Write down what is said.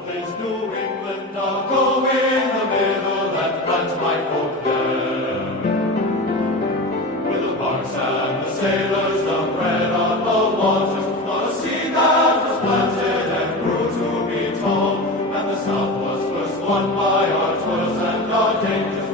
North is New England, I'll go in the middle and plant my folk there. With the barks and the sailors, the bread on the waters, not a seed that was planted and grew to be tall. And the South was first won by our toils and our dangers.